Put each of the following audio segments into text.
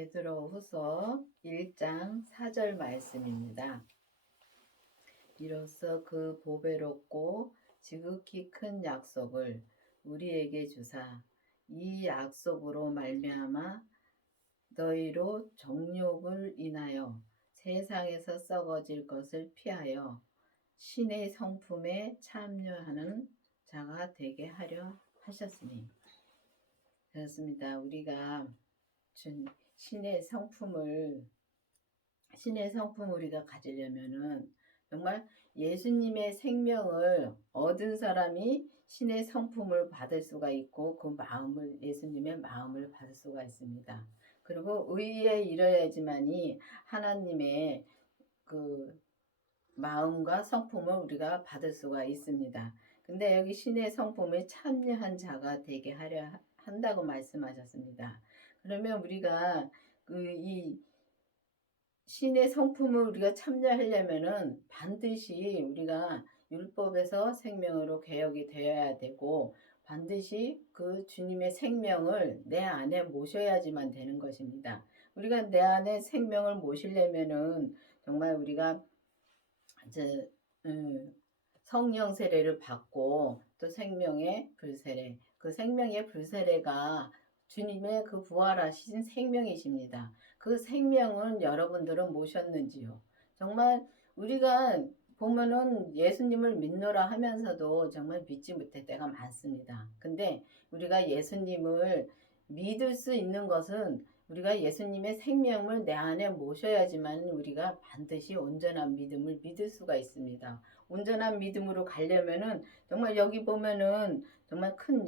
베드로후서 1장 4절 말씀입니다. 이로써 그 보배롭고 지극히 큰 약속을 우리에게 주사 이 약속으로 말미암아 너희로 정욕을 인하여 세상에서 썩어질 것을 피하여 신의 성품에 참여하는 자가 되게 하려 하셨으니. 그렇습니다. 우리가 신의 성품을 우리가 가지려면은 정말 예수님의 생명을 얻은 사람이 신의 성품을 받을 수가 있고 그 마음을 예수님의 마음을 받을 수가 있습니다. 그리고 의에 이뤄야지만이 하나님의 그 마음과 성품을 우리가 받을 수가 있습니다. 근데 여기 신의 성품에 참여한 자가 되게 하려 한다고 말씀하셨습니다. 그러면 우리가 이 신의 성품을 우리가 참여하려면은 반드시 우리가 율법에서 생명으로 개혁이 되어야 되고 반드시 그 주님의 생명을 내 안에 모셔야지만 되는 것입니다. 우리가 내 안에 생명을 모시려면은 정말 우리가 이제 성령 세례를 받고 또 생명의 불세례, 그 생명의 불세례가 주님의 그 부활하신 생명이십니다. 그 생명은 여러분들은 모셨는지요? 정말 우리가 보면은 예수님을 믿노라 하면서도 정말 믿지 못할 때가 많습니다. 근데 우리가 예수님을 믿을 수 있는 것은 우리가 예수님의 생명을 내 안에 모셔야지만 우리가 반드시 온전한 믿음을 믿을 수가 있습니다. 온전한 믿음으로 가려면은 정말 여기 보면은 정말 큰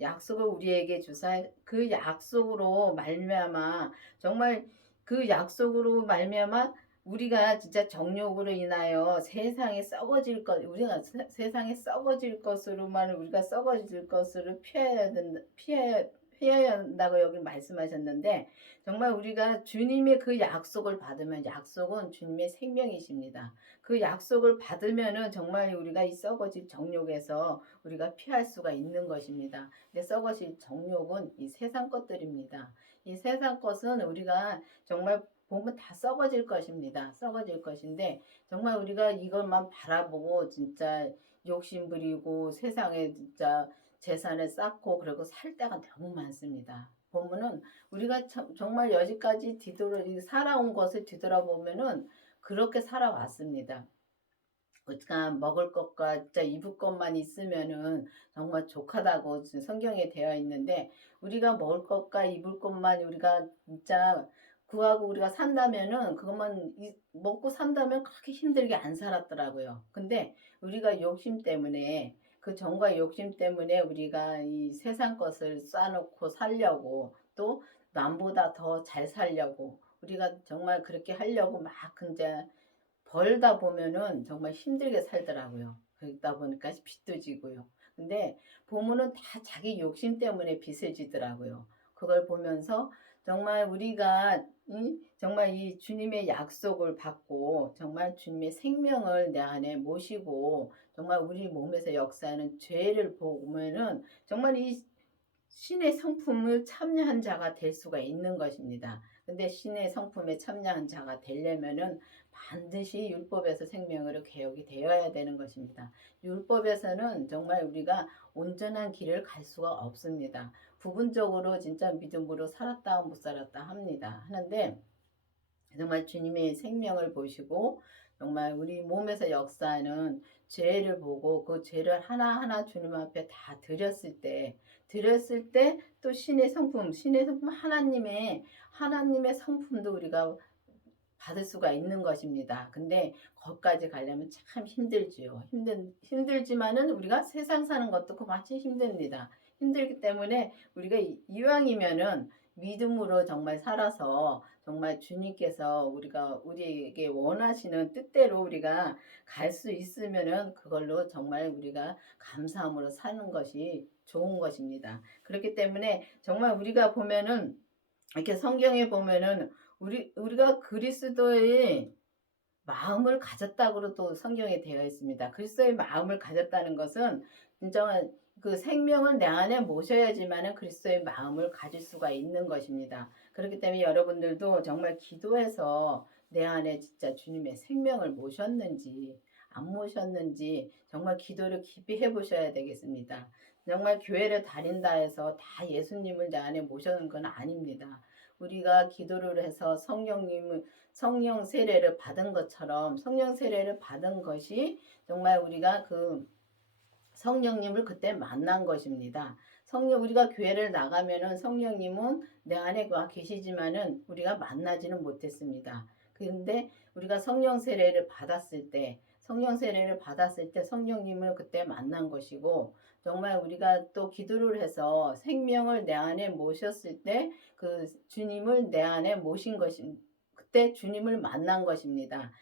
약속을 우리에게 주사 그 약속으로 말미암아 정말 그 약속으로 말미암아 우리가 진짜 정욕으로 인하여 세상에 썩어질 것 우리가 세상에 썩어질 것으로만 우리가 썩어질 것을 피해야 한다고 여기 말씀하셨는데 정말 우리가 주님의 그 약속을 받으면 약속은 주님의 생명이십니다. 그 약속을 받으면은 정말 우리가 이 썩어질 정욕에서 우리가 피할 수가 있는 것입니다. 근데 썩어질 정욕은 이 세상 것들입니다. 이 세상 것은 우리가 정말 보면 다 썩어질 것입니다. 썩어질 것인데 정말 우리가 이것만 바라보고 진짜 욕심 부리고 세상에 진짜 재산을 쌓고 그리고 살 때가 너무 많습니다. 보면은 우리가 정말 여지까지 살아온 것을 뒤돌아보면은 그렇게 살아왔습니다. 우리가 먹을 것과 진짜 입을 것만 있으면은 정말 족하다고 성경에 되어 있는데 우리가 먹을 것과 입을 것만 우리가 진짜 구하고 우리가 산다면은 그것만 먹고 산다면 그렇게 힘들게 안 살았더라고요. 근데 우리가 욕심 때문에 그 정과 욕심 때문에 우리가 이 세상 것을 쌓아놓고 살려고 또 남보다 더 잘 살려고 우리가 정말 그렇게 하려고 막 이제 벌다 보면은 정말 힘들게 살더라고요. 그러다 보니까 빚도 지고요. 근데 보면은 다 자기 욕심 때문에 빚을 지더라고요. 그걸 보면서 정말 우리가 정말 이 주님의 약속을 받고 정말 주님의 생명을 내 안에 모시고 정말 우리 몸에서 역사하는 죄를 보면은 정말 이 신의 성품을 참여한 자가 될 수가 있는 것입니다. 근데 신의 성품에 참여한 자가 되려면은 반드시 율법에서 생명으로 개혁이 되어야 되는 것입니다. 율법에서는 정말 우리가 온전한 길을 갈 수가 없습니다. 부분적으로 진짜 믿음으로 살았다 못 살았다 합니다. 하는데 정말 주님의 생명을 보시고 정말 우리 몸에서 역사하는 죄를 보고 그 죄를 하나하나 주님 앞에 다 드렸을 때 또 신의 성품 하나님의 성품도 우리가 받을 수가 있는 것입니다. 근데 거기까지 가려면 참 힘들지요. 힘들지만은 우리가 세상 사는 것도 그마치 힘듭니다. 힘들기 때문에 우리가 이왕이면은 믿음으로 정말 살아서 정말 주님께서 우리에게 원하시는 뜻대로 우리가 갈 수 있으면은 그걸로 정말 우리가 감사함으로 사는 것이 좋은 것입니다. 그렇기 때문에 정말 우리가 보면은 이렇게 성경에 보면은 우리가 그리스도의 마음을 가졌다고 또 성경에 되어 있습니다. 그리스도의 마음을 가졌다는 것은 진짜 그 생명을 내 안에 모셔야지만은 그리스도의 마음을 가질 수가 있는 것입니다. 그렇기 때문에 여러분들도 정말 기도해서 내 안에 진짜 주님의 생명을 모셨는지 안 모셨는지 정말 기도를 깊이 해보셔야 되겠습니다. 정말 교회를 다닌다 해서 다 예수님을 내 안에 모셔는 건 아닙니다. 우리가 기도를 해서 성령 세례를 받은 것처럼 성령 세례를 받은 것이 정말 우리가 그 성령님을 그때 만난 것입니다. 우리가 교회를 나가면은 성령님은 내 안에 와 계시지만은 우리가 만나지는 못했습니다. 그런데 우리가 성령 세례를 받았을 때 성령님을 그때 만난 것이고, 정말 우리가 또 기도를 해서 생명을 내 안에 모셨을 때 그 주님을 내 안에 모신 것이 그때 주님을 만난 것입니다.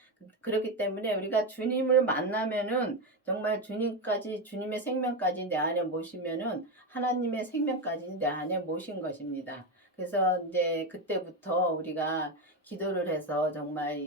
그렇기 때문에 우리가 주님을 만나면은 정말 주님의 생명까지 내 안에 모시면은 하나님의 생명까지 내 안에 모신 것입니다. 그래서 이제 그때부터 우리가 기도를 해서 정말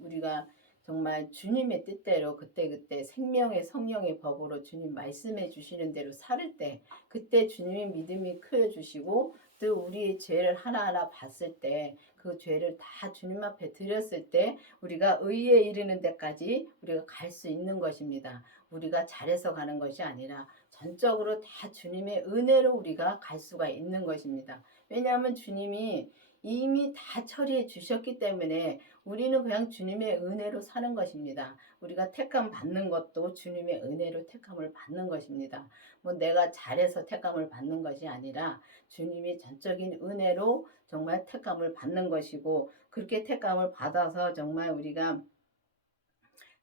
우리가 정말 주님의 뜻대로 그때그때 생명의 성령의 법으로 주님 말씀해 주시는 대로 살을 때 그때 주님의 믿음이 크여 주시고 또 우리의 죄를 하나하나 봤을 때 그 죄를 다 주님 앞에 드렸을 때 우리가 의에 이르는 데까지 우리가 갈 수 있는 것입니다. 우리가 잘해서 가는 것이 아니라 전적으로 다 주님의 은혜로 우리가 갈 수가 있는 것입니다. 왜냐하면 주님이 이미 다 처리해 주셨기 때문에 우리는 그냥 주님의 은혜로 사는 것입니다. 우리가 택함 받는 것도 주님의 은혜로 택함을 받는 것입니다. 뭐 내가 잘해서 택함을 받는 것이 아니라 주님이 전적인 은혜로 정말 택함을 받는 것이고, 그렇게 택함을 받아서 정말 우리가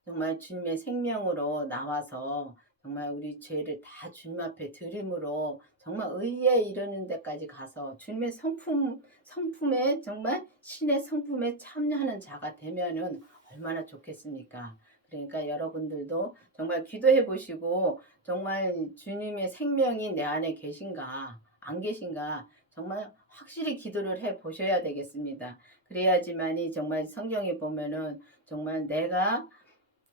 정말 주님의 생명으로 나와서 정말 우리 죄를 다 주님 앞에 드림으로 정말 의에 이르는 데까지 가서 주님의 성품에 정말 신의 성품에 참여하는 자가 되면은 얼마나 좋겠습니까? 그러니까 여러분들도 정말 기도해 보시고 정말 주님의 생명이 내 안에 계신가 안 계신가 정말 확실히 기도를 해 보셔야 되겠습니다. 그래야지만이 정말 성경에 보면은 정말 내가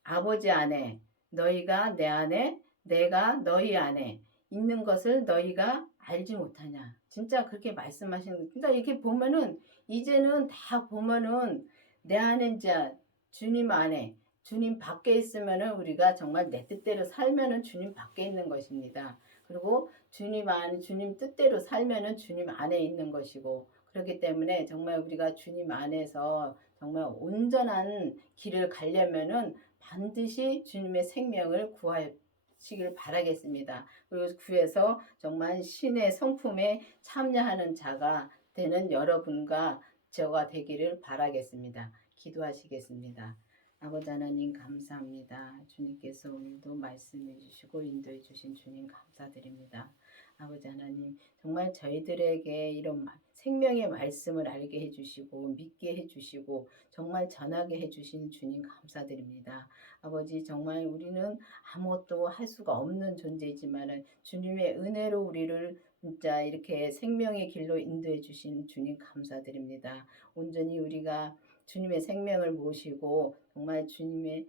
아버지 안에 너희가 내 안에 내가 너희 안에 있는 것을 너희가 알지 못하냐. 진짜 그렇게 말씀하시는 거. 그러니까 이렇게 보면은 이제는 다 보면은 내 안에 이제 주님 안에 주님 밖에 있으면은 우리가 정말 내 뜻대로 살면은 주님 밖에 있는 것입니다. 그리고 주님 뜻대로 살면은 주님 안에 있는 것이고, 그렇기 때문에 정말 우리가 주님 안에서 정말 온전한 길을 가려면은 반드시 주님의 생명을 구하시길 바라겠습니다. 그리고 구해서 정말 신의 성품에 참여하는 자가 되는 여러분과 저가 되기를 바라겠습니다. 기도하시겠습니다. 아버지 하나님 감사합니다. 주님께서 오늘도 말씀해 주시고 인도해 주신 주님 감사드립니다. 아버지 하나님 정말 저희들에게 이런 생명의 말씀을 알게 해주시고 믿게 해주시고 정말 전하게 해주신 주님 감사드립니다. 아버지 정말 우리는 아무것도 할 수가 없는 존재이지만 주님의 은혜로 우리를 진짜 이렇게 생명의 길로 인도해 주신 주님 감사드립니다. 온전히 우리가 주님의 생명을 모시고 정말 주님의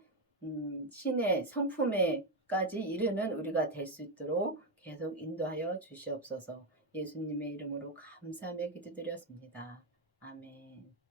신의 성품에까지 이르는 우리가 될 수 있도록 계속 인도하여 주시옵소서. 예수님의 이름으로 감사하며 기도드렸습니다. 아멘.